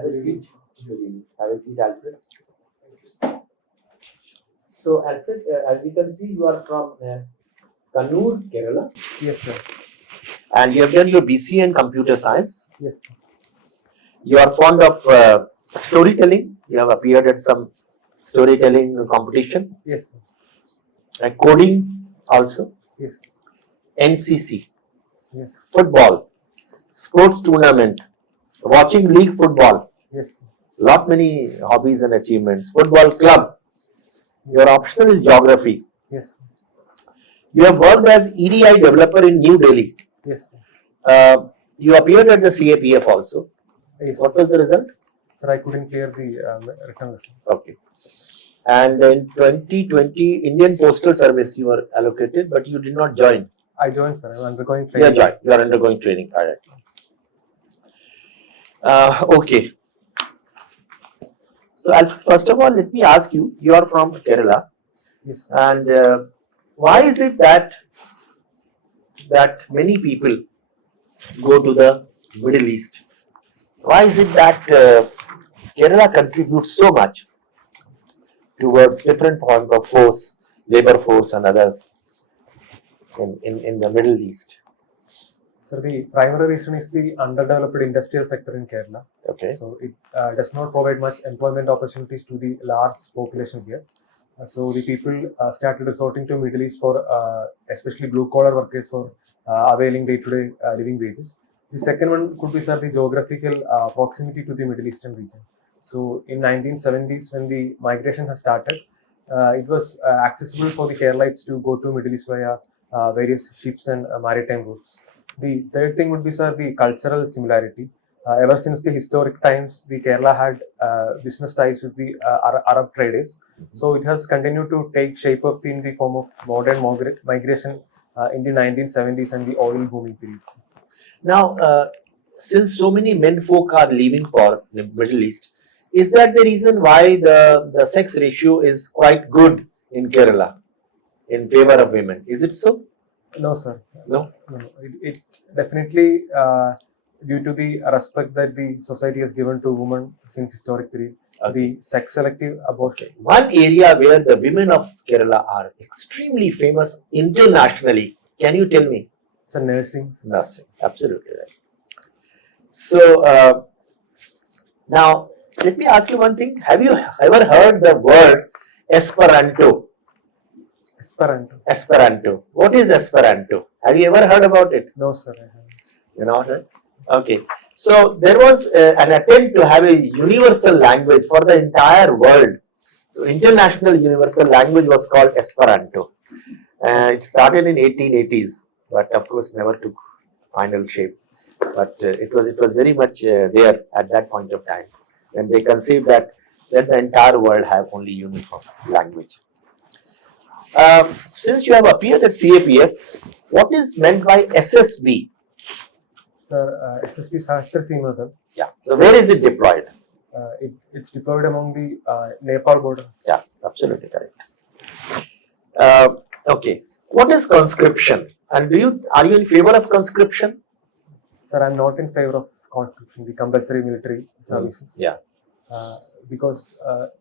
Have a seat. Have a seat, Alfred. So, Alfred, as we can see, you are from Kannur, Kerala. Yes, sir. And you have done your BCA in Computer Science. Yes, sir. You are fond of storytelling. You have appeared at some storytelling competition. Yes, sir. And coding also. Yes. NCC. Yes. Football. Sports tournament. Watching league football. Yes. Lot many hobbies and achievements. Football club. Your optional is geography. Yes. You have worked as EDI developer in New Delhi. Yes. You appeared at the CAPF also. Yes. What was the result? Sir, I couldn't clear the written lesson. Okay. And in 2020, Indian Postal Service you were allocated, but you did not join. I joined, sir. I'm undergoing training. You are undergoing training. All right. Okay. So, first of all, let me ask you, you are from Kerala. Yes, sir. And why is it that many people go to the Middle East? Why is it that Kerala contributes so much towards different forms of force, labor force and others in the Middle East? So the primary reason is the underdeveloped industrial sector in Kerala. Okay. So it does not provide much employment opportunities to the large population here. So the people started resorting to Middle East for especially blue collar workers for availing day-to-day living wages. The second one could be, sir, the geographical proximity to the Middle Eastern region. So in 1970s, when the migration has started, it was accessible for the Keralites to go to Middle East via various ships and maritime routes. The third thing would be, sir, the cultural similarity. Ever since the historic times, the Kerala had business ties with the Arab traders. So it has continued to take shape up in the form of modern migration in the 1970s and the oil booming period. Now, since so many men folk are leaving for the Middle East, is that the reason why the sex ratio is quite good in Kerala in favor of women? Is it so? No, sir. No? It definitely due to the respect that the society has given to women since historic period. Okay. The sex selective abortion. Okay. One area where the women of Kerala are extremely famous internationally, can you tell me? So nursing. Nursing, absolutely right. So now let me ask you one thing. Have you ever heard the word Esperanto? Esperanto. What is Esperanto? Have you ever heard about it? No, sir. I haven't. You know what? Okay. So there was an attempt to have a universal language for the entire world. So international universal language was called Esperanto. It started in 1880s, but of course never took final shape. But it was very much there at that point of time when they conceived that let the entire world have only uniform language. Since you have appeared at CAPF, what is meant by SSB? Sir, SSB Sastra Seema. Yeah. So where is it deployed? It's deployed among the Nepal border. Yeah, absolutely correct. Okay. What is conscription? And are you in favor of conscription? Sir, I'm not in favor of conscription, the compulsory military services. Yeah. Because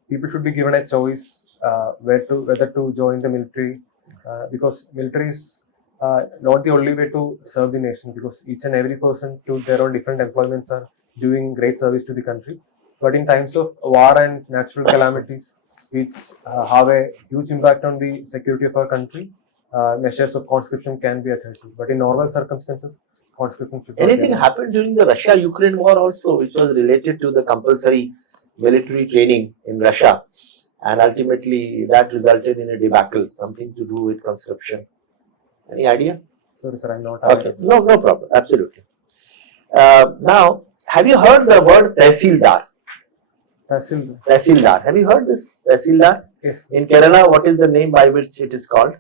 people should be given a choice whether to join the military. Because military is not the only way to serve the nation. Because each and every person to their own different employments are doing great service to the country. But in times of war and natural calamities, which have a huge impact on the security of our country, measures of conscription can be attended to. But in normal circumstances, conscription should not be Anything happened during the Russia-Ukraine war also, which was related to the compulsory military training in Russia, and ultimately that resulted in a debacle, something to do with conscription. Any idea? Sorry, sir, I'm not. Okay, no problem, absolutely. Now, have you heard the word Tehsildar? Tehsildar. Have you heard this? Tehsildar? Yes. In Kerala, what is the name by which it is called?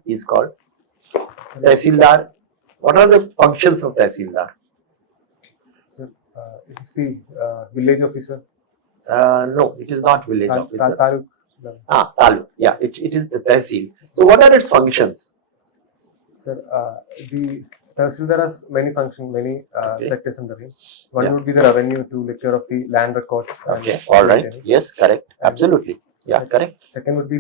Tehsildar. What are the functions of Tehsildar? Sir, it is the village officer. No, it is not village officer. Taluk. Taluk. Yeah, it is the Tehsil. So what are its functions? Sir, the Tehsildar has many functions, many Okay. sectors under him. One Yeah. would be the revenue to take care of the land records. and Okay, all right. maintenance. Yes, correct. And Absolutely. Yeah, correct. Second would be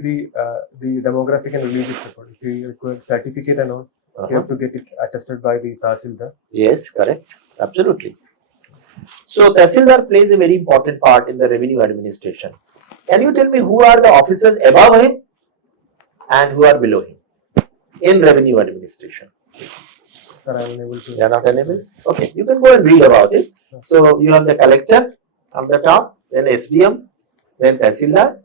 the demographic and religious record. If you require certificate and all, you have to get it attested by the Tehsildar. Yes, correct. Absolutely. So, Tehsildar plays a very important part in the revenue administration. Can you tell me who are the officers above him and who are below him in revenue administration? Sir, I am unable to. They are not enabled? Okay, you can go and read about it. So, you have the collector on the top, then SDM, then Tehsildar,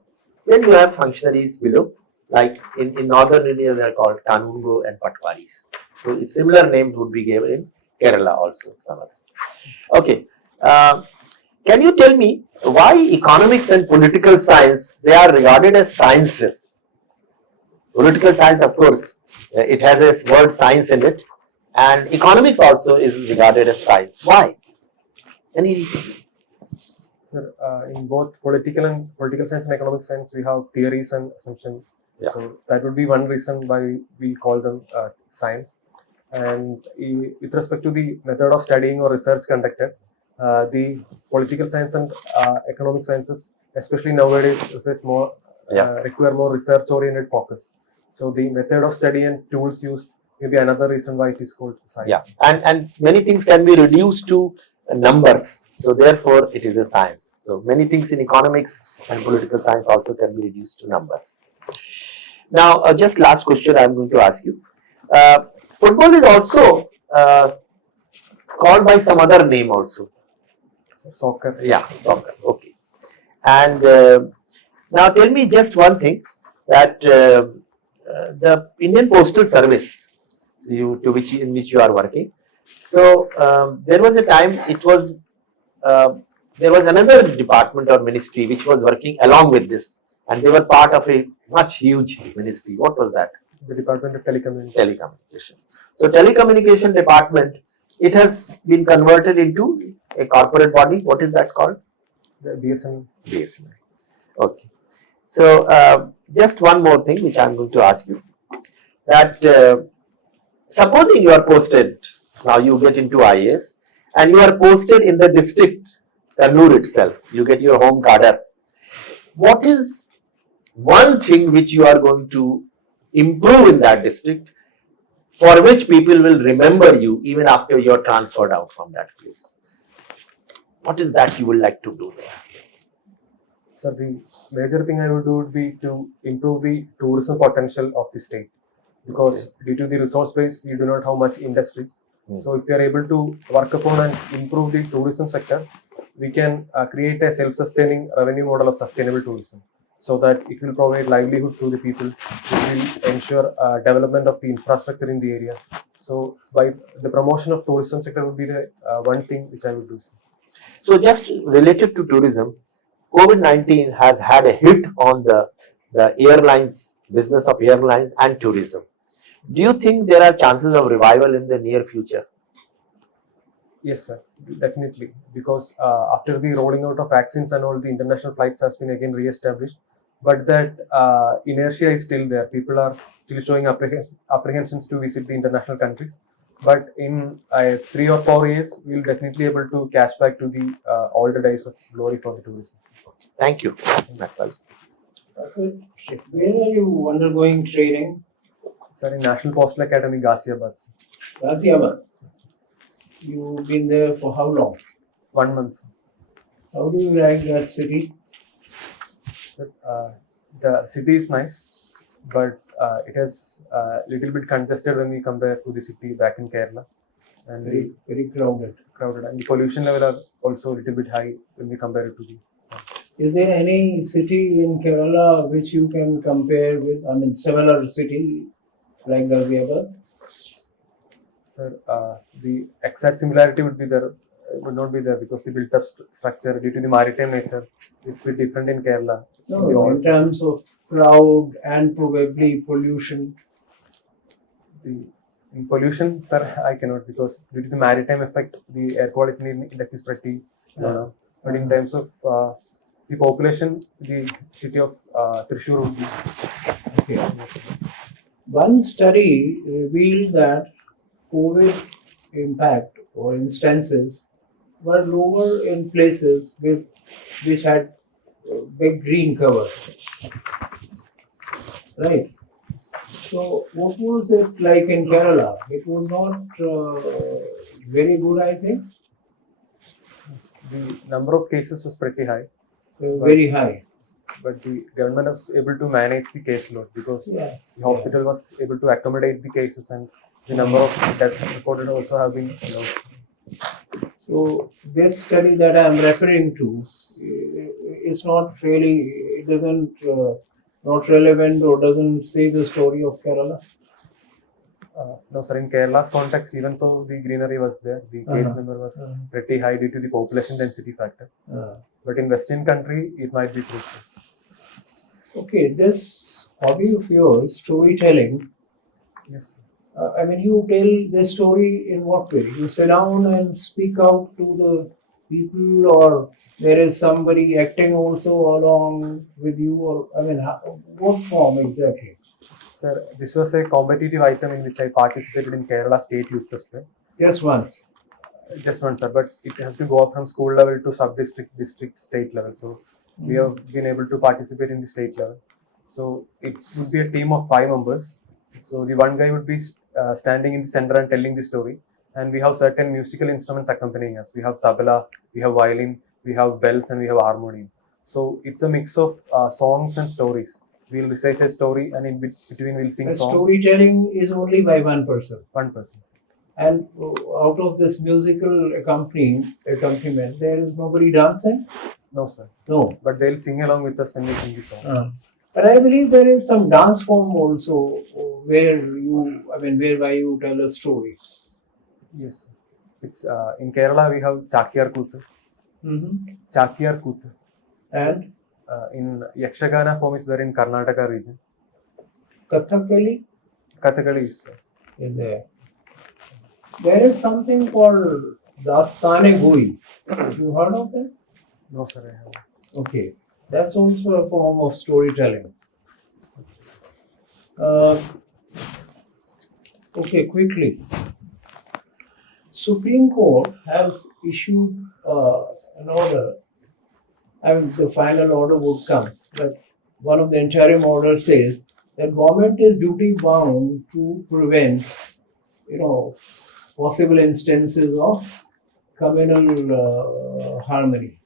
then you have functionaries below, like in northern India they are called Kanungo and Patwaris. So, its similar names would be given in Kerala also, some other. Okay, can you tell me why economics and political science, they are regarded as sciences? Political science, of course, it has a word science in it, and economics also is regarded as science. Why? Any reason? Sir, in both political science and economic science, we have theories and assumptions. Yeah. So that would be one reason why we call them science. And with respect to the method of studying or research conducted, the political science and economic sciences, especially nowadays, require more research-oriented focus. So the method of study and tools used may be another reason why it is called science. Yeah, and many things can be reduced to numbers. So therefore, it is a science. So many things in economics and political science also can be reduced to numbers. Now, just last question I am going to ask you. Football is also called by some other name also. Soccer. Yeah, soccer. Okay. And now tell me just one thing, that the Indian Postal Service, in which you are working. So there was a time there was another department or ministry which was working along with this, and they were part of a much huge ministry. What was that? The Department of Telecommunications. So telecommunication department, it has been converted into a corporate body. What is that called? The BSNL. BSNL. Okay. So just one more thing which I am going to ask you, that supposing you are posted, now you get into IAS and you are posted in the district Kannur itself, you get your home cadre. What is one thing which you are going to improve in that district, for which people will remember you even after you are transferred out from that place? What is that you would like to do there? So the major thing I would do would be to improve the tourism potential of the state, because due to the resource base, we do not have much industry. So if we are able to work upon and improve the tourism sector, we can create a self-sustaining revenue model of sustainable tourism, so that it will provide livelihood to the people, it will ensure development of the infrastructure in the area. So by the promotion of tourism sector would be the one thing which I would do. So just related to tourism, COVID-19 has had a hit on the airlines, business of airlines and tourism. Do you think there are chances of revival in the near future? Yes, sir, definitely. Because after the rolling out of vaccines and all, the international flights has been again re-established. But that inertia is still there. People are still showing apprehensions to visit the international countries. But in 3 or 4 years, we'll definitely able to cash back to the older days of glory for the tourism. Thank you. Where are you undergoing training? Sir, in National Postal Academy, Ghaziabad. Ghaziabad. You've been there for how long? 1 month. How do you like that city? The city is nice, but it is a little bit congested when we compare to the city back in Kerala, and Very crowded. and the pollution level are also a little bit high when we compare it to the. Is there any city in Kerala which you can compare with? I mean, similar city like Ghaziabad? Sir, the exact similarity would not be there, because the built-up structure due to the maritime nature, it's a bit different in Kerala. No, in terms of crowd and probably pollution. In pollution, sir, I cannot, because due to the maritime effect, the air quality index is pretty low. But in terms of the population, the city of Thrissur would be. Okay. One study revealed that COVID impact or instances were lower in places which had big green cover, right? So what was it like in Kerala? It was not very good, I think. The number of cases was pretty high, Very high. but the government was able to manage the caseload because Yeah. the hospital was able to accommodate the cases, and the number of deaths reported also have been low. So this study that I am referring to is not really, it doesn't, not relevant or doesn't say the story of Kerala. No, sir, in Kerala's context, even though the greenery was there, the case Uh-huh. number was pretty high due to the population density factor. But in Western country, it might be true, sir. Okay, this hobby of yours, storytelling, Yes. I mean, you tell the story in what way? You sit down and speak out to the people, or there is somebody acting also along with you, or I mean, what form exactly? Sir, this was a competitive item in which I participated in Kerala State Youth Festival. Just once. Just one, sir, but it has to go up from school level to sub-district, district, state level. So we have been able to participate in the state level. So it would be a team of 5 members. So the one guy would be standing in the center and telling the story, and we have certain musical instruments accompanying us. We have tabla, we have violin, we have bells, and we have harmonium. So it's a mix of songs and stories. We'll recite a story, and in between we'll sing The songs. storytelling is only by one person. One person. And out of this musical accompaniment, there is nobody dancing? No, sir. No. But they'll sing along with us when we sing the song. But I believe there is some dance form also whereby you tell a story. Yes. It's in Kerala we have Chakyar Kuthu. Mm-hmm. Chakyar Kuthu. And in Yakshagana form is there in Karnataka region. Kathakali Kathakali is there. is there. There is something called Dastane Goi. You heard of that? No, sir, I haven't. Okay. That's also a form of storytelling. Okay, quickly. Supreme Court has issued an order. I mean, the final order would come, but one of the interim orders says that government is duty bound to prevent, possible instances of communal harmony,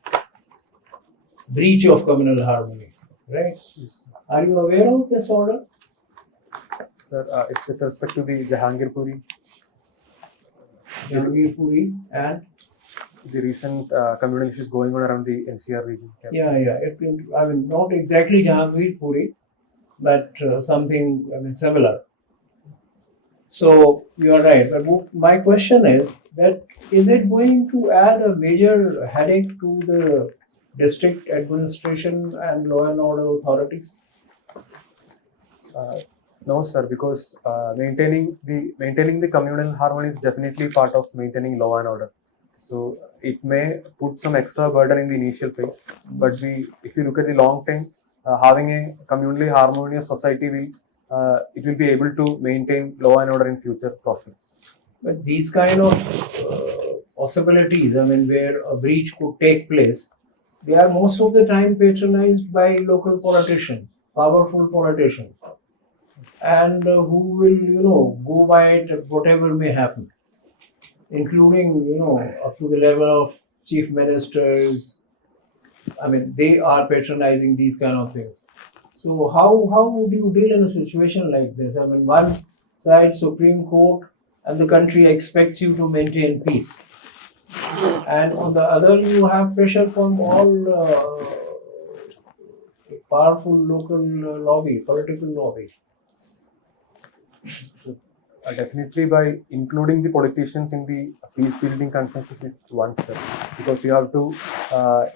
breach of communal harmony, right? Yes. Are you aware of this order? Sir, it's with respect to the Jahangirpuri, Jahangirpuri and the recent communal issues going on around the NCR region. yeah. Not exactly Jahangirpuri, but something similar. So you are right. But my question is that is it going to add a major headache to the district administration and law and order authorities? No, sir, because maintaining the communal harmony is definitely part of maintaining law and order. So it may put some extra burden in the initial phase, but if you look at the long term, having a communally harmonious society it will be able to maintain law and order in future prospects. But these kind of possibilities, where a breach could take place, they are most of the time patronized by local politicians, powerful politicians, and who will, go by it whatever may happen, including, up to the level of chief ministers. They are patronizing these kind of things. So how would you deal in a situation like this? One side Supreme Court and the country expects you to maintain peace, and on the other you have pressure from all powerful local lobby, political lobby. So, definitely by including the politicians in the peace building consensus is one step, because you have to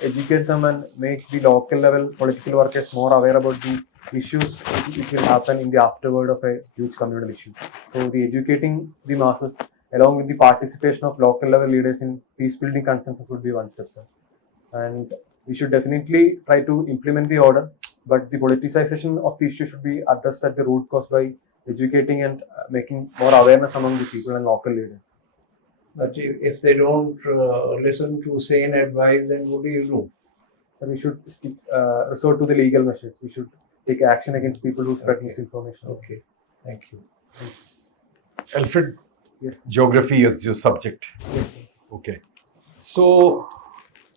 educate them and make the local level political workers more aware about the issues which will happen in the afterward of a huge communal issue. So the educating the masses along with the participation of local level leaders in peace building consensus would be one step, sir. And we should definitely try to implement the order, but the politicization of the issue should be addressed at the root cause by educating and making more awareness among the people and local leaders. But if they don't listen to sane advice, then what do you do? So we should resort to the legal measures. We should take action against people who spread Okay. misinformation. Okay, thank you. Alfred, Yes. geography is your subject. Yes. Okay. So,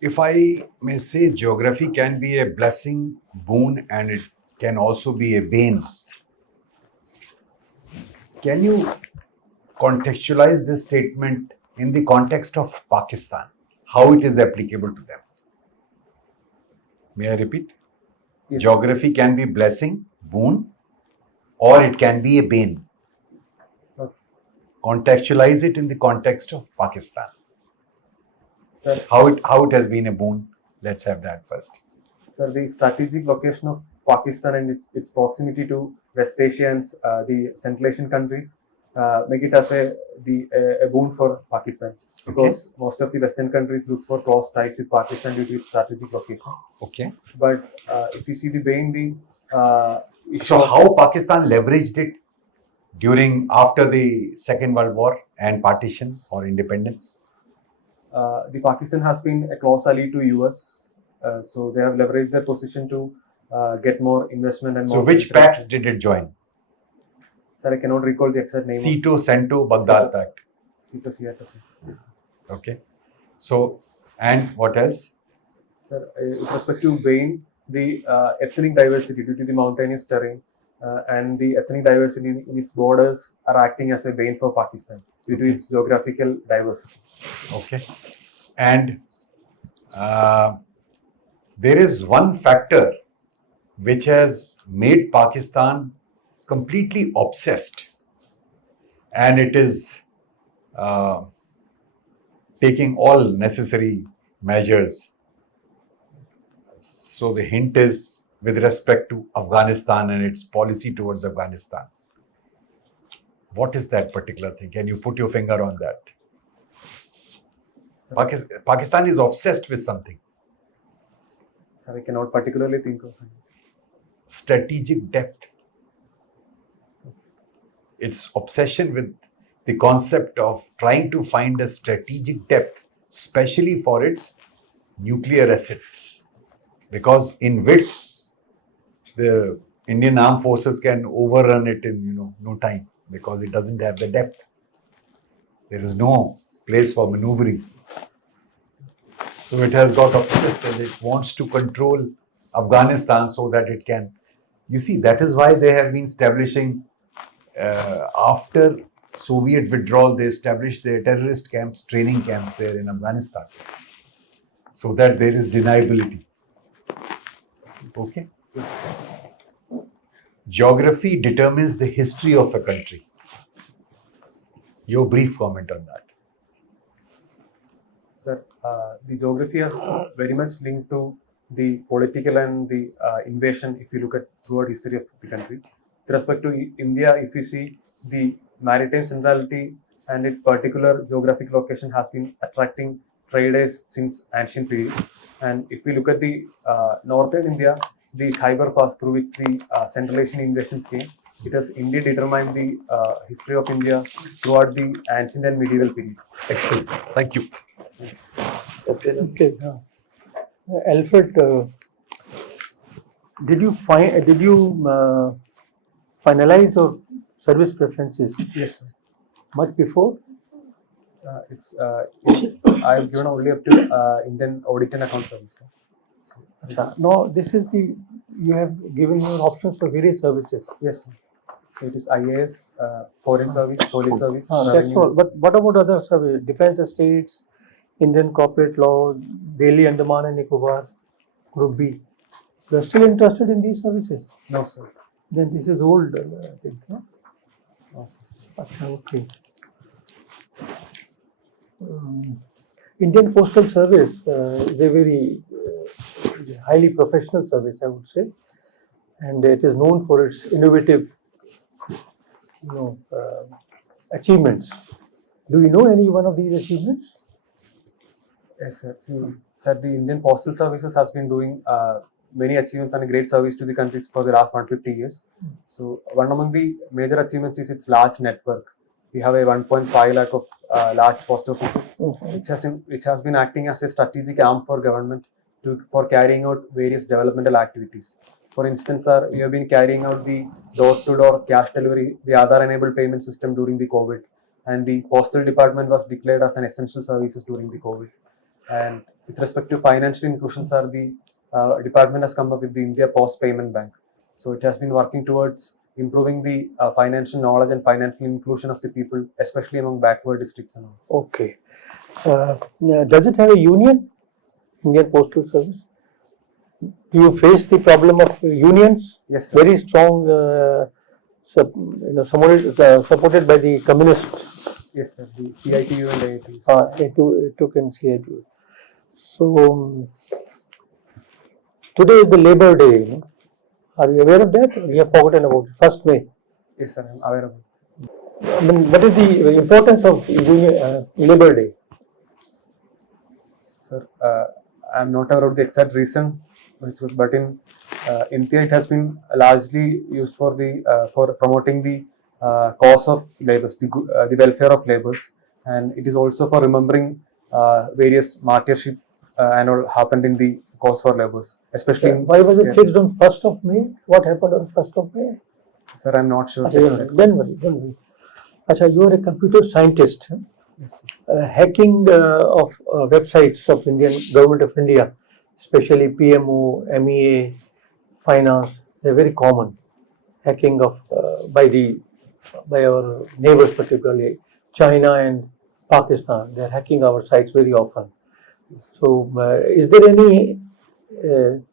if I may say, geography can be a blessing, boon, and it can also be a bane. Can you contextualize this statement in the context of Pakistan? How it is applicable to them? May I repeat? Yes. Geography can be blessing, boon, or it can be a bane. Okay. Contextualize it in the context of Pakistan. Sir, How it has been a boon. Let's have that first. Sir, the strategic location of Pakistan and its proximity to West Asia and the Central Asian countries make it as a boon for Pakistan, because most of the Western countries look for close ties with Pakistan due to its strategic location. Okay. But if you see the way in the issue So of- how Pakistan leveraged it after the Second World War and partition or independence? the Pakistan has been a close ally to US, so they have leveraged their position to get more investment and So more. which pacts did it join? Sir, I cannot recall the exact name. Cito, Cento, Baghdad Pact. Cito, Seattle. Yes. Okay. So, and what else? Sir, with respect to Bain, the ethnic diversity due to the mountainous terrain and the ethnic diversity in its borders are acting as a bane for Pakistan due to Okay. its geographical diversity. Okay. And there is one factor which has made Pakistan completely obsessed, and it is taking all necessary measures. So the hint is with respect to Afghanistan and its policy towards Afghanistan. What is that particular thing? Can you put your finger on that? Pakistan is obsessed with something. Sir, I cannot particularly think of it. Strategic depth. Its obsession with the concept of trying to find a strategic depth, especially for its nuclear assets. Because in width, the Indian Armed Forces can overrun it in no time, because it doesn't have the depth. There is no place for maneuvering. So it has got obsessed and it wants to control Afghanistan so that it can. You see, that is why they have been establishing, after Soviet withdrawal, they established their terrorist camps, training camps there in Afghanistan, so that there is deniability. Okay. Geography determines the history of a country. Your brief comment on that. Sir, the geography is very much linked to the political and the invasion. If you look at throughout history of the country, with respect to India, if you see the maritime centrality and its particular geographic location has been attracting traders since ancient period. And if we look at the northern India, the Khyber Pass through which the Central Asian invasions came, it has indeed determined the history of India throughout the ancient and medieval period. Excellent. Thank you. Okay. Alfred, did you finalize your service preferences Yes, sir. much before? I've given only up to Indian Audit and Account Service. sir. Acha. No, this is you have given your options for various services. Yes, sir. So it is IAS, Foreign Service, Police Service. That's Revenue. all. But what about other service? Defense estates, Indian corporate law, Delhi, Andaman and Nicobar, Group B. You are still interested in these services? No, sir. Then this is old, I think. Huh? No. Acha, okay. Indian Postal Service is a very highly professional service, I would say, and it is known for its innovative, achievements. Do you know any one of these achievements? Yes, sir. See, sir, the Indian Postal Services has been doing many achievements and a great service to the countries for the last 150 years. So one among the major achievements is its large network. we have a 1.5 lakh of large post offices, Mhm. which has been acting as a strategic arm for government for carrying out various developmental activities. For instance, sir, we have been carrying out the door-to-door cash delivery, the Aadhaar-enabled payment system during the COVID, and the postal department was declared as an essential services during the COVID. And with respect to financial inclusion, sir, the department has come up with the India Post Payment Bank. So it has been working towards improving the financial knowledge and financial inclusion of the people, especially among backward districts and all. Okay. Does it have a union, Indian Postal Service? Do you face the problem of unions? Yes, sir. Very strong, supported by the communist. Yes, sir. The CITU and AITU. It took in CITU. So today is the Labor Day. Are you aware of that? Or you have forgotten about it? 1st May. Yes, sir. I'm aware of it. I mean, what is the importance of Labor Day? Sir, I'm not aware of the exact reason, but in India it has been largely used for for promoting the cause of labours, the welfare of labours, and it is also for remembering various martyrship and all happened in the cause for labours, especially. Why was it Kerala. fixed on 1st of May? What happened on 1st of May? Sir, I'm not sure. Don't worry. Acha, you are a computer scientist. Yes, sir. Hacking of websites of Indian Government of India, especially PMO, MEA, finance, they're very common. Hacking of by our neighbors, particularly China and Pakistan, they're hacking our sites very often. So, is there any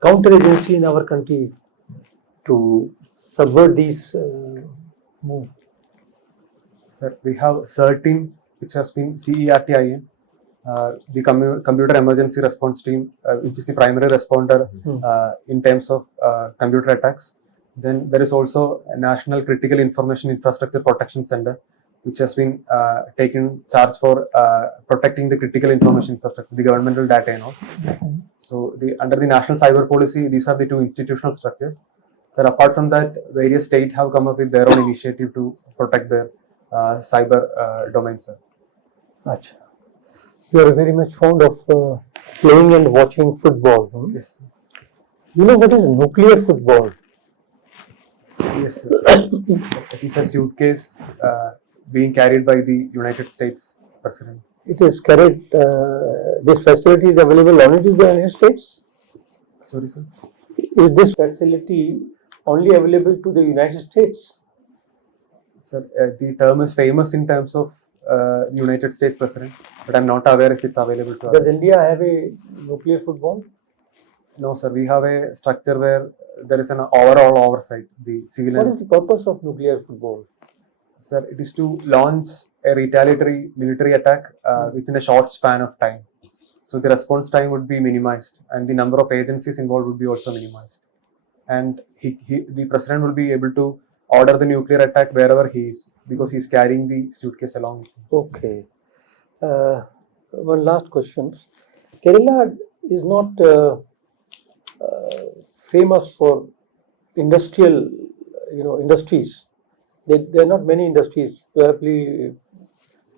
counter agency in our country to subvert these moves? Sir, we have CERTIN, which has been CERTIN, the Computer Emergency Response Team, which is the primary responder in terms of computer attacks. Then there is also a National Critical Information Infrastructure Protection Center, which has been taken charge for protecting the critical information infrastructure, the governmental data and all. So under the National Cyber Policy, these are the two institutional structures. But apart from that, various states have come up with their own initiative to protect their cyber domain, sir. Achha. You are very much fond of playing and watching football. Yes, sir. You know what is nuclear football? Yes, sir. It is a suitcase being carried by the United States President. It is carried. This facility is available only to the United States. Sorry, sir. Is this facility only available to the United States? Sir, the term is famous in terms of United States President, but I'm not aware if it's available to us. Does India have a nuclear football? No, sir. We have a structure where there is an overall oversight. The civil. What is the purpose of nuclear football? Sir, it is to launch a retaliatory military attack within a short span of time. So the response time would be minimized, and the number of agencies involved would be also minimized. And the president will be able to order the nuclear attack wherever he is, because he is carrying the suitcase along with him. Okay. One last question. Kerala is not famous for industrial, industries. There are not many industries, probably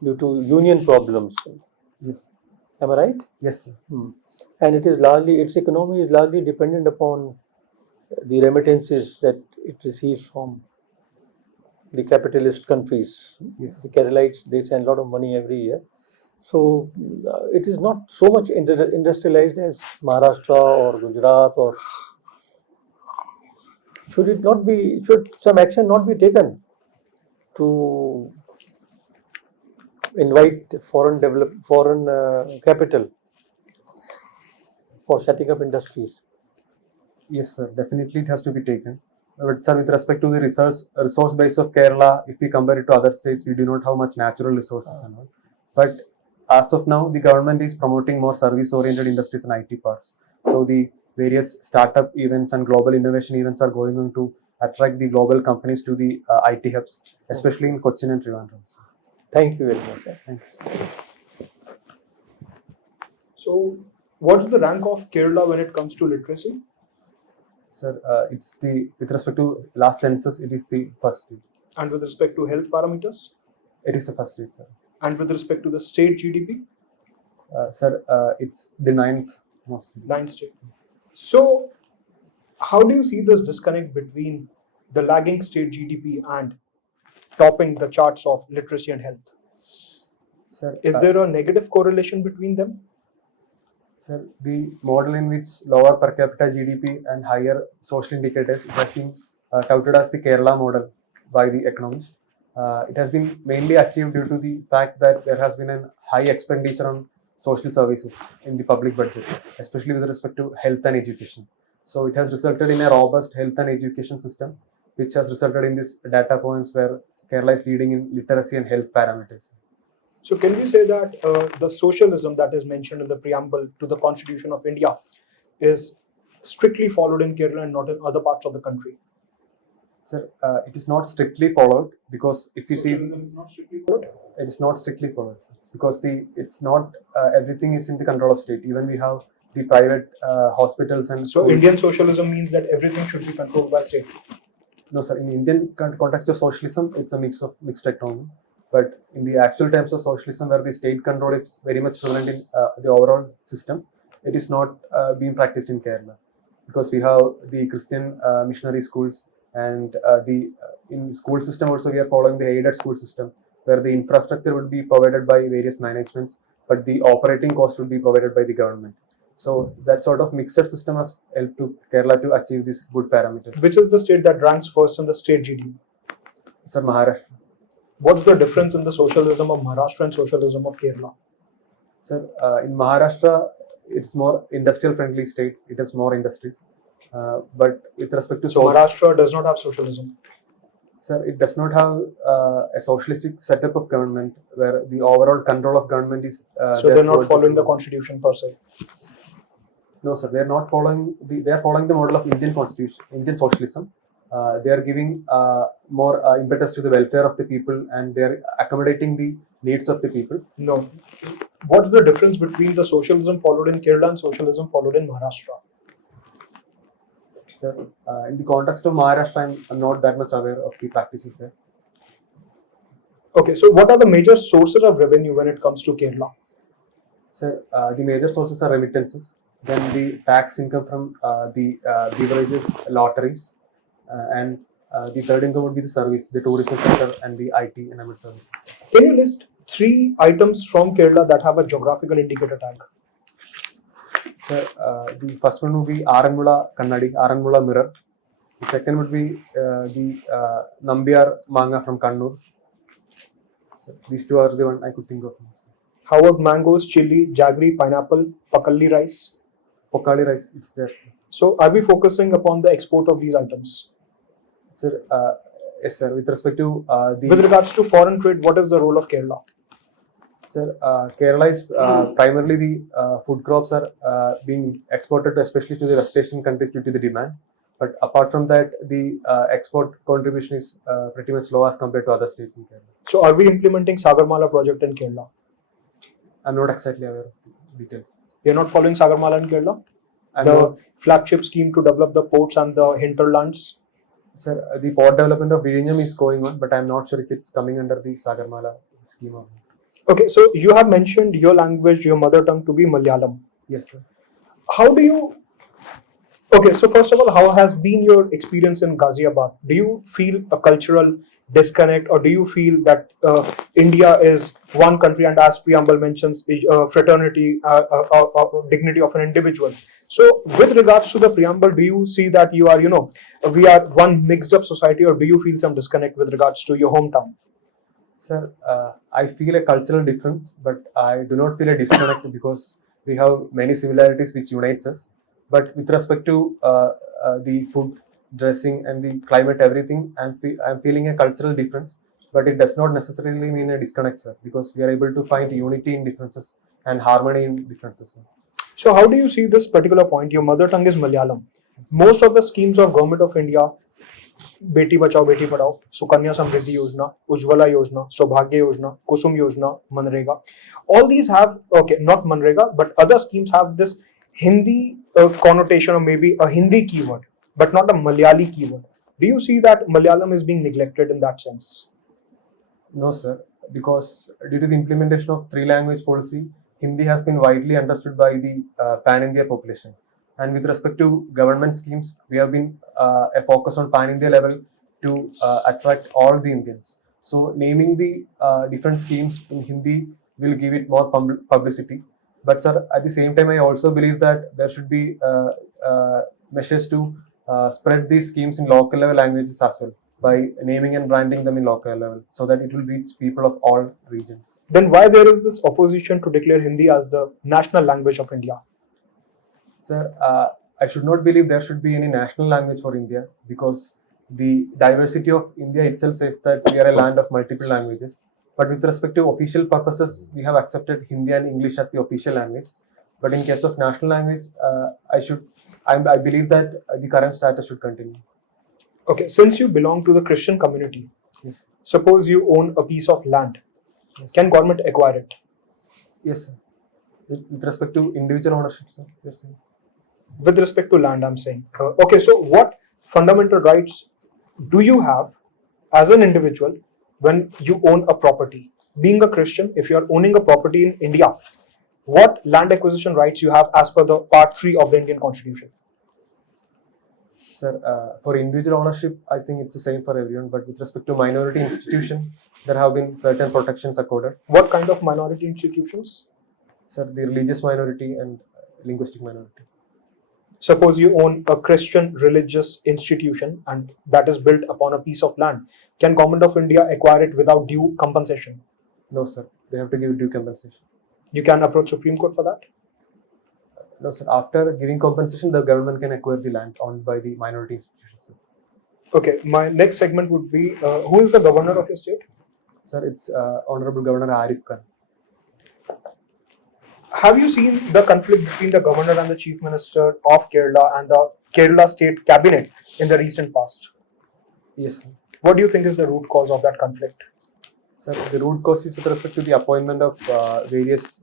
due to union problems. Yes. Am I right? Yes, sir. And its economy is largely dependent upon the remittances that it receives from the capitalist countries. Yes. The Keralites, they send a lot of money every year. So it is not so much industrialized as Maharashtra or Gujarat. Or should some action not be taken to invite foreign capital for setting up industries? Yes, sir. Definitely, it has to be taken. But sir, with respect to the resource base of Kerala, if we compare it to other states, we do not have much natural resources and all. But as of now, the government is promoting more service-oriented industries and IT parks. So the various startup events and global innovation events are going on to attract the global companies to the IT hubs, especially in Cochin and Trivandrum. Thank you very much. Sir. Thank you. So, what's the rank of Kerala when it comes to literacy? Sir, with respect to last census, it is the first. And with respect to health parameters? It is the first state, sir. And with respect to the state GDP, Sir, it's the ninth most. ninth state. So, how do you see this disconnect between the lagging state GDP and topping the charts of literacy and health? Sir, Is there a negative correlation between them? Sir, the model in which lower per capita GDP and higher social indicators has been touted as the Kerala model by the economists. It has been mainly achieved due to the fact that there has been a high expenditure on social services in the public budget, especially with respect to health and education. So it has resulted in a robust health and education system, which has resulted in these data points where Kerala is leading in literacy and health parameters. So, can we say that the socialism that is mentioned in the preamble to the Constitution of India is strictly followed in Kerala and not in other parts of the country? Sir, it is not strictly followed because if you see, Socialism is not strictly followed? it is not strictly followed because it's not everything is in the control of state. Even we have the private hospitals and So, schools. Indian socialism means that everything should be controlled by state. No, sir. In Indian context of socialism, it's a mixed economy. But in the actual terms of socialism, where the state control is very much prevalent in the overall system, it is not being practiced in Kerala because we have the Christian missionary schools and in school system also we are following the aided school system where the infrastructure would be provided by various managements, but the operating cost would be provided by the government. So that sort of mixed system has helped to Kerala to achieve these good parameters. Which is the state that ranks first in the state GDP? Sir, Maharashtra. What's the difference in the socialism of Maharashtra and socialism of Kerala? Sir, in Maharashtra, it's more industrial friendly state. It has more industries. But with respect to So Maharashtra does not have socialism. Sir, it does not have a socialistic setup of government where the overall control of government is. So they're not following the constitution per se. No, sir, they are not following they are following the model of Indian constitution, Indian socialism. They are giving more impetus to the welfare of the people, and they are accommodating the needs of the people. No. What's the difference between the socialism followed in Kerala and socialism followed in Maharashtra? Sir, in the context of Maharashtra, I'm not that much aware of the practices there. Okay, so what are the major sources of revenue when it comes to Kerala? Sir, the major sources are remittances, then the tax income from the beverages, lotteries, and the third income would be the service, the tourism sector, and the IT and ML service. Can you list 3 items from Kerala that have a geographical indicator tag? Sir, the first one would be Aranmula Kannadi, Aranmula mirror. The second would be the Nambiar manga from Kannur. So these two are the one I could think of. How about mangoes, chili, jaggery, pineapple, pakalli rice? Pokali rice, it's there. Sir. So are we focusing upon the export of these items? Sir, yes, sir. With respect to With regards to foreign trade, what is the role of Kerala? Sir, Kerala is primarily the food crops are being exported, especially to the West Asian countries due to the demand. But apart from that, the export contribution is pretty much low as compared to other states in Kerala. So are we implementing Sagarmala project in Kerala? I'm not exactly aware of the details. You're not following Sagarmala in Kerala? I'm The not, flagship scheme to develop the ports and the hinterlands? sir, the port development of Vizhinjam is going on, but I'm not sure if it's coming under the Sagarmala scheme or not. Okay, so you have mentioned your language, your mother tongue to be Malayalam. Yes, sir. How do you... Okay, so first of all, how has been your experience in Ghaziabad? Do you feel a cultural disconnect, or do you feel that India is one country and, as preamble mentions, fraternity, dignity of an individual? So with regards to the preamble, do you see that you are, we are one mixed up society, or do you feel some disconnect with regards to your hometown? Sir, I feel a cultural difference, but I do not feel a disconnect because we have many similarities which unites us. But with respect to the food, dressing, and the climate, everything, I'm feeling a cultural difference. But it does not necessarily mean a disconnect, sir, because we are able to find unity in differences and harmony in differences. Sir. So how do you see this particular point? Your mother tongue is Malayalam. Most of the schemes of Government of India, Beti Bachao, Beti Padhao, Sukanya Samriddhi Yojana, Ujjwala Yojana, Saubhagya Yojana, Kusum Yojana, Manrega, all these have, okay, not Manrega, but other schemes have this Hindi connotation, or maybe a Hindi keyword, but not a Malayali keyword. Do you see that Malayalam is being neglected in that sense? No, sir. because due to the implementation of three language policy, Hindi has been widely understood by the pan-India population. And with respect to government schemes, we have been a focus on pan-India level to attract all the Indians. So naming the different schemes in Hindi will give it more publicity. But sir, at the same time, I also believe that there should be measures to spread these schemes in local level languages as well by naming and branding them in local level so that it will reach people of all regions. Then why there is this opposition to declare Hindi as the national language of India? Sir, I should not believe there should be any national language for India because the diversity of India itself says that we are a land of multiple languages. But with respect to official purposes, we have accepted Hindi and English as the official language. But in case of national language, I believe that the current status should continue. Okay, since you belong to the Christian community, Yes. suppose you own a piece of land, Yes. can government acquire it? Yes, sir. With respect to individual ownership, sir. Yes, sir. With respect to land, I'm saying. Okay, so what fundamental rights do you have as an individual when you own a property? Being a Christian, if you are owning a property in India, what land acquisition rights you have as per the Part 3 of the Indian Constitution? Sir, for individual ownership, I think it's the same for everyone. But with respect to minority institution, there have been certain protections accorded. What kind of minority institutions? Sir, the religious minority and linguistic minority. Suppose you own a Christian religious institution and that is built upon a piece of land. Can Government of India acquire it without due compensation? No, sir. They have to give due compensation. You can approach Supreme Court for that? No, sir. After giving compensation, the government can acquire the land owned by the minority institutions. Sir, Okay, my next segment would be who is the governor of your state? sir it's Honorable Governor Arif Khan. Have you seen the conflict between the governor and the chief minister of Kerala and the Kerala state cabinet in the recent past? Yes, sir. What do you think is the root cause of that conflict? Sir, the root cause is with respect to the appointment of various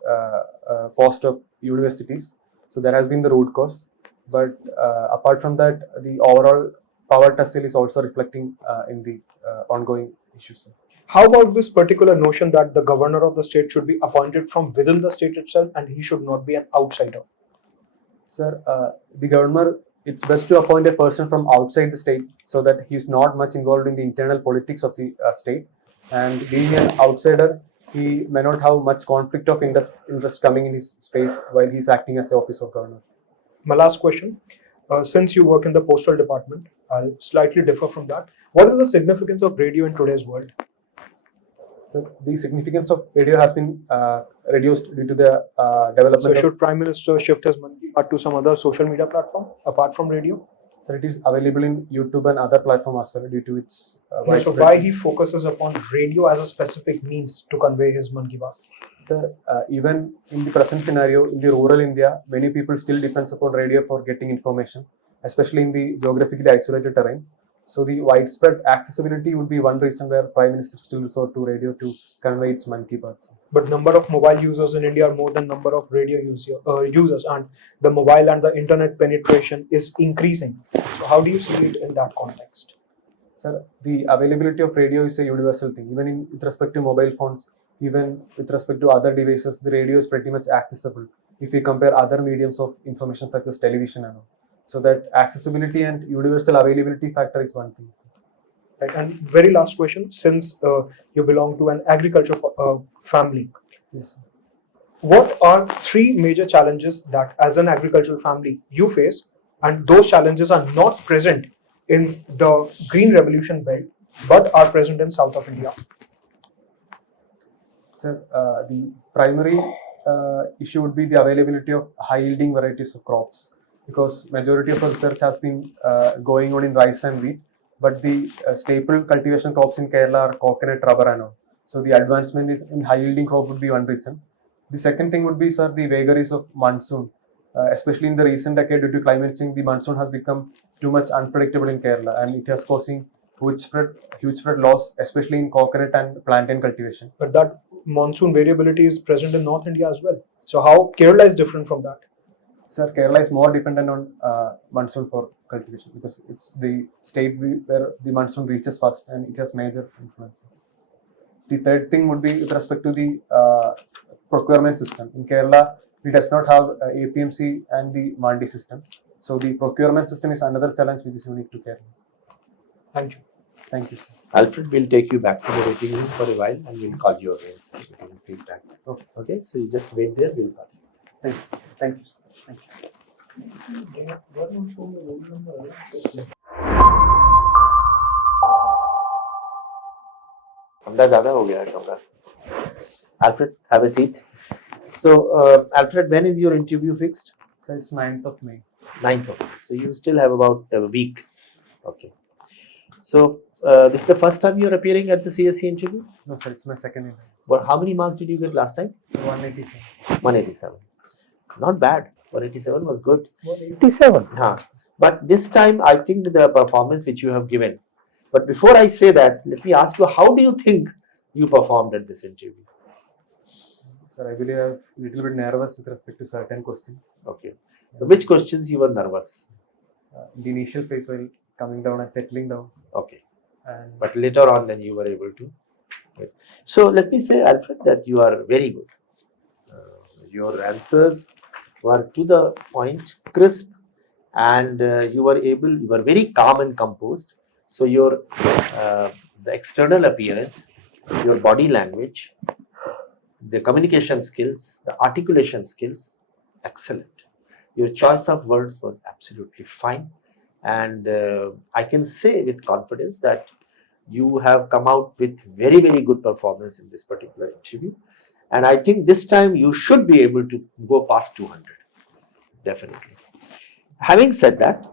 posts of universities. So there has been the root cause. But apart from that, the overall power tussle is also reflecting in the ongoing issues. Sir. How about this particular notion that the governor of the state should be appointed from within the state itself and he should not be an outsider? Sir, the governor, it's best to appoint a person from outside the state so that he's not much involved in the internal politics of the state. And being an outsider, he may not have much conflict of interest coming in his space while he's acting as the office of governor. My last question, since you work in the postal department, I'll slightly differ from that. What is the significance of radio in today's world? So the significance of radio has been reduced due to the development. So should Prime Minister shift his Mann Ki Baat to some other social media platform apart from radio? So it is available in YouTube and other platforms as well due to its So why he focuses upon radio as a specific means to convey his Mann Ki Baat? Sir, even in the present scenario, in the rural India, many people still depends upon radio for getting information, especially in the geographically isolated terrains. So the widespread accessibility would be one reason where Prime Minister still resort to radio to convey its Mann Ki Baat. But number of mobile users in India are more than number of radio users, and the mobile and the internet penetration is increasing. So how do you see it in that context? Sir, the availability of radio is a universal thing. Even with respect to mobile phones, even with respect to other devices, the radio is pretty much accessible if we compare other mediums of information such as television and all. So that accessibility and universal availability factor is one thing. Right. And very last question, since you belong to an agriculture family, Yes, sir. what are three major challenges that as an agricultural family you face, and those challenges are not present in the Green Revolution belt but are present in south of India? Sir, the primary issue would be the availability of high yielding varieties of crops, because majority of the research has been going on in rice and wheat, but the staple cultivation crops in Kerala are coconut, rubber and all. So the advancement is in high yielding crop would be one reason. The second thing would be, sir, the vagaries of monsoon, especially in the recent decade due to climate change. The monsoon has become too much unpredictable in Kerala, and it has causing huge spread loss, especially in coconut and plantain cultivation. But that monsoon variability is present in North India as well. So how Kerala is different from that? Sir, Kerala is more dependent on monsoon for cultivation because it's the state where the monsoon reaches first and it has major influence. The third thing would be with respect to the procurement system. In Kerala, we does not have APMC and the Mandi system. So the procurement system is another challenge which is unique to Kerala. Thank you. Thank you, sir. Alfred will take you back to the waiting room for a while and we'll call you again. You can feedback. Okay. Okay, so you just wait there, we'll call you. Thank you, sir. Thank you. कमरा ज़्यादा हो गया है कमरा. Alfred, have a seat. So, Alfred, when is your interview fixed? So it's 9th of May. 9th of May. So you still have about a week. Okay. So this is the first time you are appearing at the CSE interview? No, sir, it's my second year. But how many marks did you get last time? 187. 187. Not bad. 187 was good. 187. But this time I think the performance which you have given. But before I say that, let me ask you, how do you think you performed at this interview? Sir, I believe I'm a little bit nervous with respect to certain questions. Okay. So which questions you were nervous? In the initial phase while coming down and settling down. Okay. And But later on then you were able to. Yes. So let me say, Alfred, that you are very good. Your answers were to the point, crisp, and you were very calm and composed. So your the external appearance, your body language, the communication skills, the articulation skills, excellent. Your choice of words was absolutely fine, and I can say with confidence that you have come out with very, very good performance in this particular interview, and I think this time you should be able to go past 200, definitely. Having said that,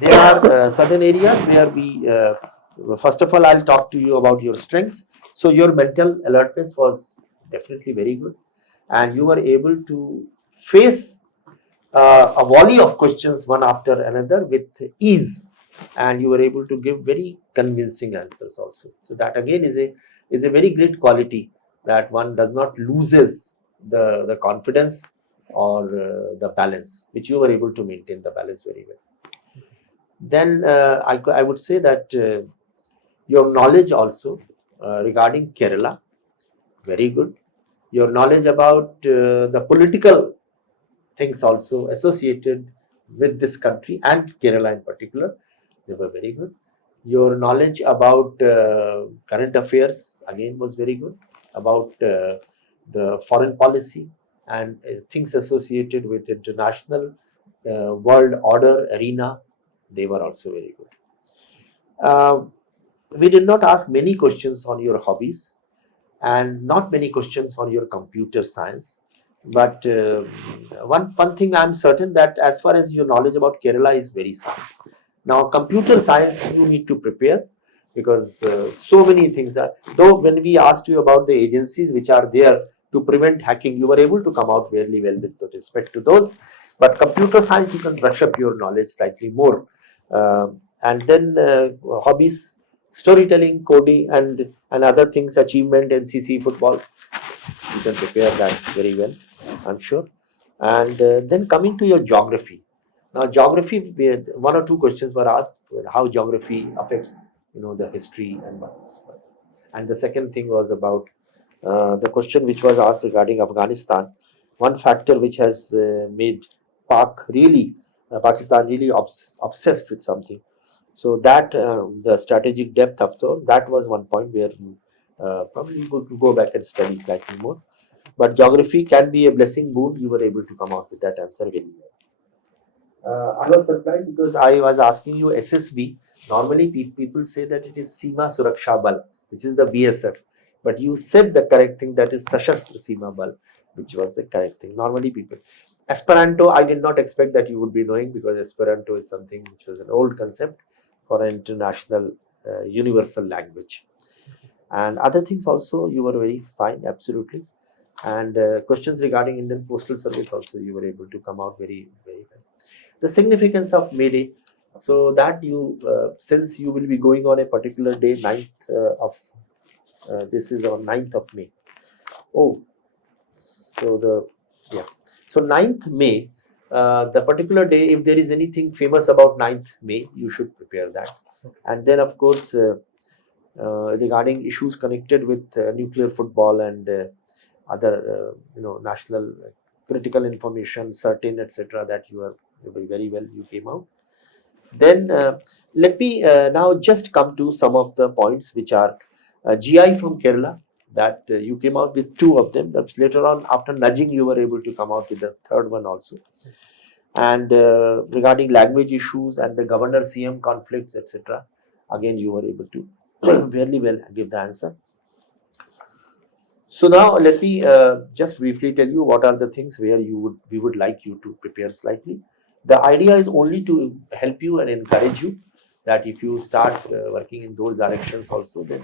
there are certain areas where first of all, I'll talk to you about your strengths. So your mental alertness was definitely very good, and you were able to face a volley of questions one after another with ease, and you were able to give very convincing answers also. So that again is a very great quality, that one does not loses the confidence or the balance, which you were able to maintain the balance very well. Then I would say that your knowledge also regarding Kerala, very good. Your knowledge about the political things also associated with this country and Kerala in particular, they were very good. Your knowledge about current affairs again was very good, about the foreign policy and things associated with international world order arena, they were also very good. We did not ask many questions on your hobbies and not many questions on your computer science. But one thing I'm certain, that as far as your knowledge about Kerala is very sound. Now, computer science you need to prepare, because so many things are, though when we asked you about the agencies which are there to prevent hacking, you were able to come out very well with respect to those. But computer science, you can brush up your knowledge slightly more. And then hobbies, storytelling, coding, and other things, achievement, NCC, football, you can prepare that very well, I'm sure. And then coming to your geography. Now, geography, one or two questions were asked, how geography affects, the history and what. And the second thing was about the question which was asked regarding Afghanistan. One factor which has made Pakistan really obsessed with something. So that the strategic depth of thought, that was one point where you probably go back and study slightly more. But geography can be a blessing boon. You were able to come out with that answer very well. I was surprised because I was asking you SSB. Normally people say that it is Seema Suraksha Bal, which is the BSF. But you said the correct thing, that is Sashastra Seema Bal, which was the correct thing. Normally people. Esperanto, I did not expect that you would be knowing, because Esperanto is something which was an old concept for an international universal language. And other things also you were very fine, absolutely. And questions regarding Indian Postal Service also you were able to come out very, very well. The significance of May Day, so that you, since you will be going on a particular day, 9th this is on 9th of May. Oh, so so 9th May, the particular day, if there is anything famous about 9th May, you should prepare that. And then of course, regarding issues connected with nuclear football and other national critical information, certain etc. that you are very well you came out. Then let me now just come to some of the points which are GI from Kerala, that you came out with 2 of them. That later on, after nudging, you were able to come out with the 3rd one also. And regarding language issues and the governor CM conflicts etc., again you were able to very well give the answer. So now let me just briefly tell you what are the things where we would like you to prepare slightly. The idea is only to help you and encourage you that if you start working in those directions also, then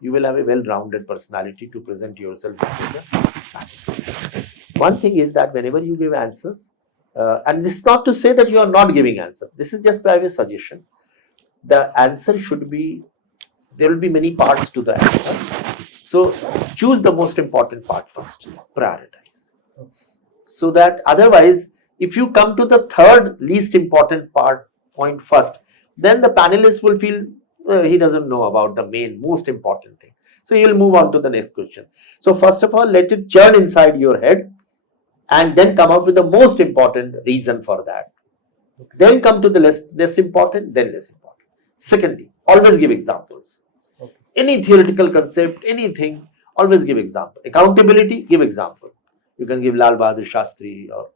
you will have a well-rounded personality to present yourself to the. One thing is that whenever you give answers, and this is not to say that you are not giving answer. This is just by way of suggestion. The answer should be, there will be many parts to the answer. So choose the most important part first, prioritize. So that otherwise, if you come to the 3rd least important point first, then the panelist will feel he doesn't know about the most important thing. So he will move on to the next question. So first of all, let it churn inside your head and then come out with the most important reason for that. Then come to the less important, then less important. Secondly, always give examples. Any theoretical concept, anything, always give example. Accountability, give example. You can give Lal Bahadur Shastri, or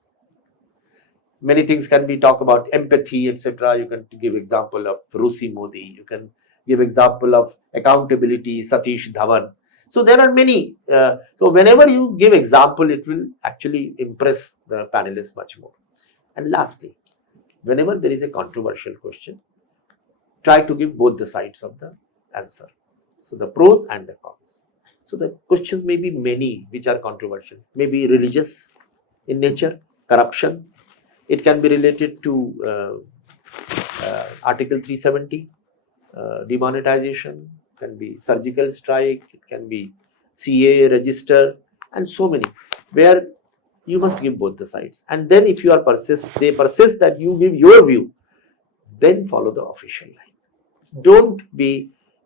many things can be talked about, empathy, etc. You can give example of Rusi Modi. You can give example of accountability, Satish Dhawan. So there are many. So whenever you give example, it will actually impress the panelists much more. And lastly, whenever there is a controversial question, try to give both the sides of the answer. So the pros and the cons. So the questions may be many which are controversial, maybe religious in nature, corruption. It can be related to Article 370, demonetization, can be surgical strike, it can be CAA register, and so many, where you must give both the sides. And then if you are they persist that you give your view, then follow the official line. Don't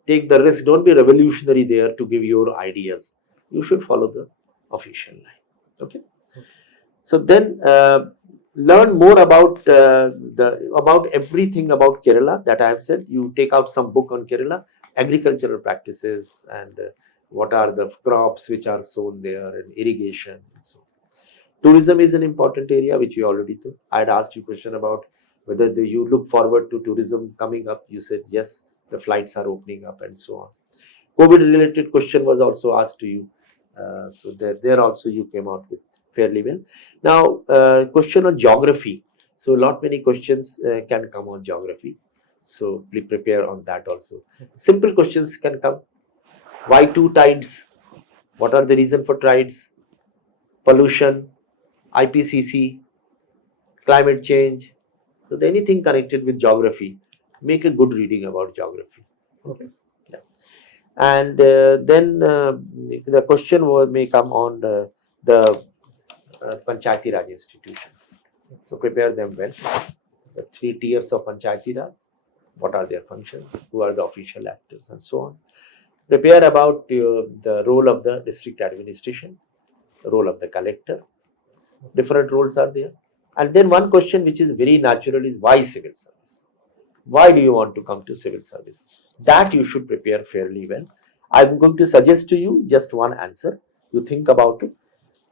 take the risk, don't be revolutionary there to give your ideas. You should follow the official line. Okay. So then learn more about everything about Kerala that I have said. You take out some book on Kerala, agricultural practices, and what are the crops which are sown there, and irrigation and so on. Tourism is an important area which you already do. I had asked you a question about whether you look forward to tourism coming up. You said yes, the flights are opening up and so on. COVID related question was also asked to you. So there also you came out with fairly well. Now question on geography. So many questions can come on geography. So please prepare on that also. Simple questions can come. Why 2 tides? What are the reason for tides? Pollution, IPCC, climate change. So anything connected with geography, make a good reading about geography. Okay. Yeah. And then the question may come on the Panchayati Raj institutions. So prepare them well. The 3 tiers of Panchayati Raj, what are their functions, who are the official actors, and so on. Prepare about the role of the district administration, the role of the collector. Different roles are there. And then one question which is very natural is why civil service? Why do you want to come to civil service? That you should prepare fairly well. I'm going to suggest to you just one answer. You think about it,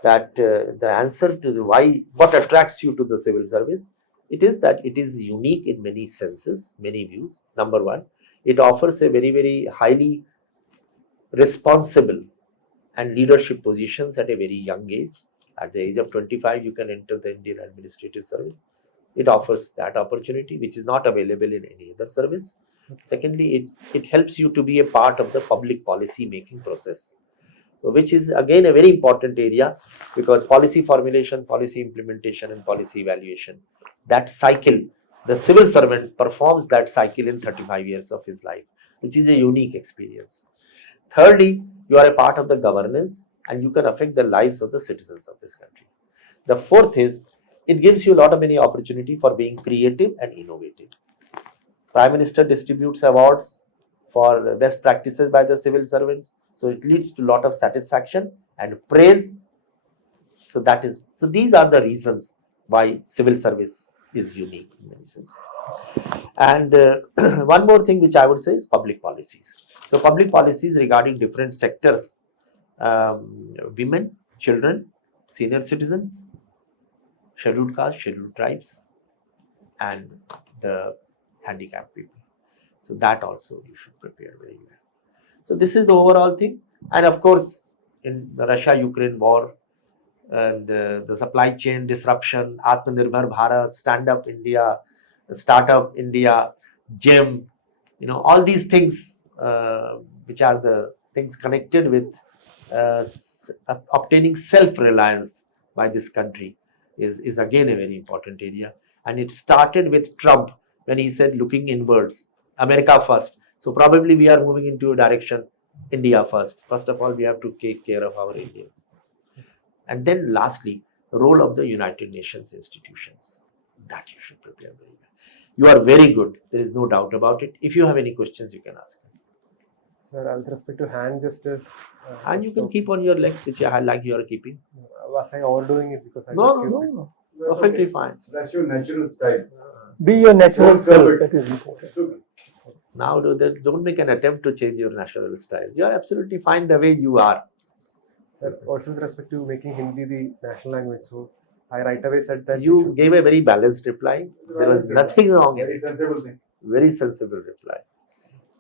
that the answer to the why, what attracts you to the civil service, it is that it is unique in many senses, many views. Number one, it offers a very, very highly responsible and leadership positions at a very young age. At the age of 25, you can enter the Indian Administrative Service. It offers that opportunity, which is not available in any other service. Secondly, it helps you to be a part of the public policy making process. So, which is again a very important area, because policy formulation, policy implementation, and policy evaluation, that cycle, the civil servant performs that cycle in 35 years of his life, which is a unique experience. Thirdly, you are a part of the governance and you can affect the lives of the citizens of this country. The fourth is, it gives you many opportunity for being creative and innovative. Prime Minister distributes awards for the best practices by the civil servants. So it leads to a lot of satisfaction and praise. So these are the reasons why civil service is unique in many sense. And one more thing which I would say is public policies. So public policies regarding different sectors, women, children, senior citizens, scheduled castes, scheduled tribes, and the handicapped people. So that also you should prepare very well. So this is the overall thing. And of course, in the Russia-Ukraine war and the supply chain disruption, Atmanirbhar Bharat, Stand Up India, Startup India, GEM, all these things which are the things connected with obtaining self-reliance by this country is again a very important area. And it started with Trump when he said looking inwards, America first. So probably we are moving into a direction, India first. First of all, we have to take care of our Indians. And then lastly, the role of the United Nations institutions. That you should prepare very well. You are very good. There is no doubt about it. If you have any questions, you can ask us. Sir, with respect to hand gestures. And you can keep on your legs, which I like you are keeping. Was I overdoing it because I No. Perfectly fine. That's your natural style. Be your natural Don't self. curb it. That is important. Now don't make an attempt to change your natural style. You are absolutely fine the way you are. Sir, also with respect to making Hindi the national language, so I right away said that You gave a very balanced reply. There was nothing wrong in Very it. sensible thing. Very sensible reply.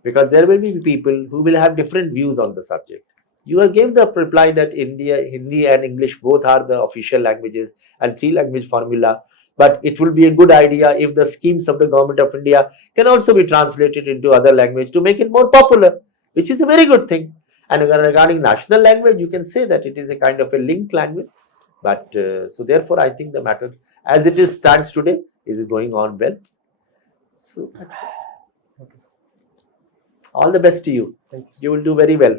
Because there will be people who will have different views on the subject. You gave the reply that Hindi and English both are the official languages and 3-language formula. But it will be a good idea if the schemes of the government of India can also be translated into other language to make it more popular, which is a very good thing. And regarding national language, you can say that it is a kind of a linked language. But so therefore, I think the matter as it stands today is going on well. So that's it. Okay. All the best to you. Thank you. You will do very well.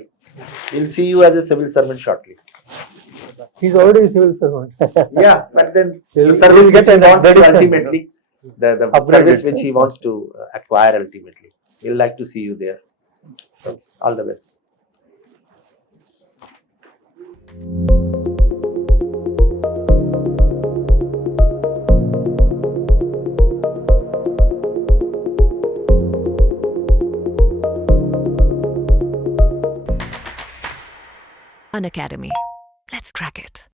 We'll see you as a civil servant shortly. He's already a civil servant. Yeah, but then He'll- the service he'll which get he an wants to upgraded ultimately, the Upgraded. service which he wants to acquire ultimately. We'll like to see you there. So, all the best. Unacademy. Let's crack it.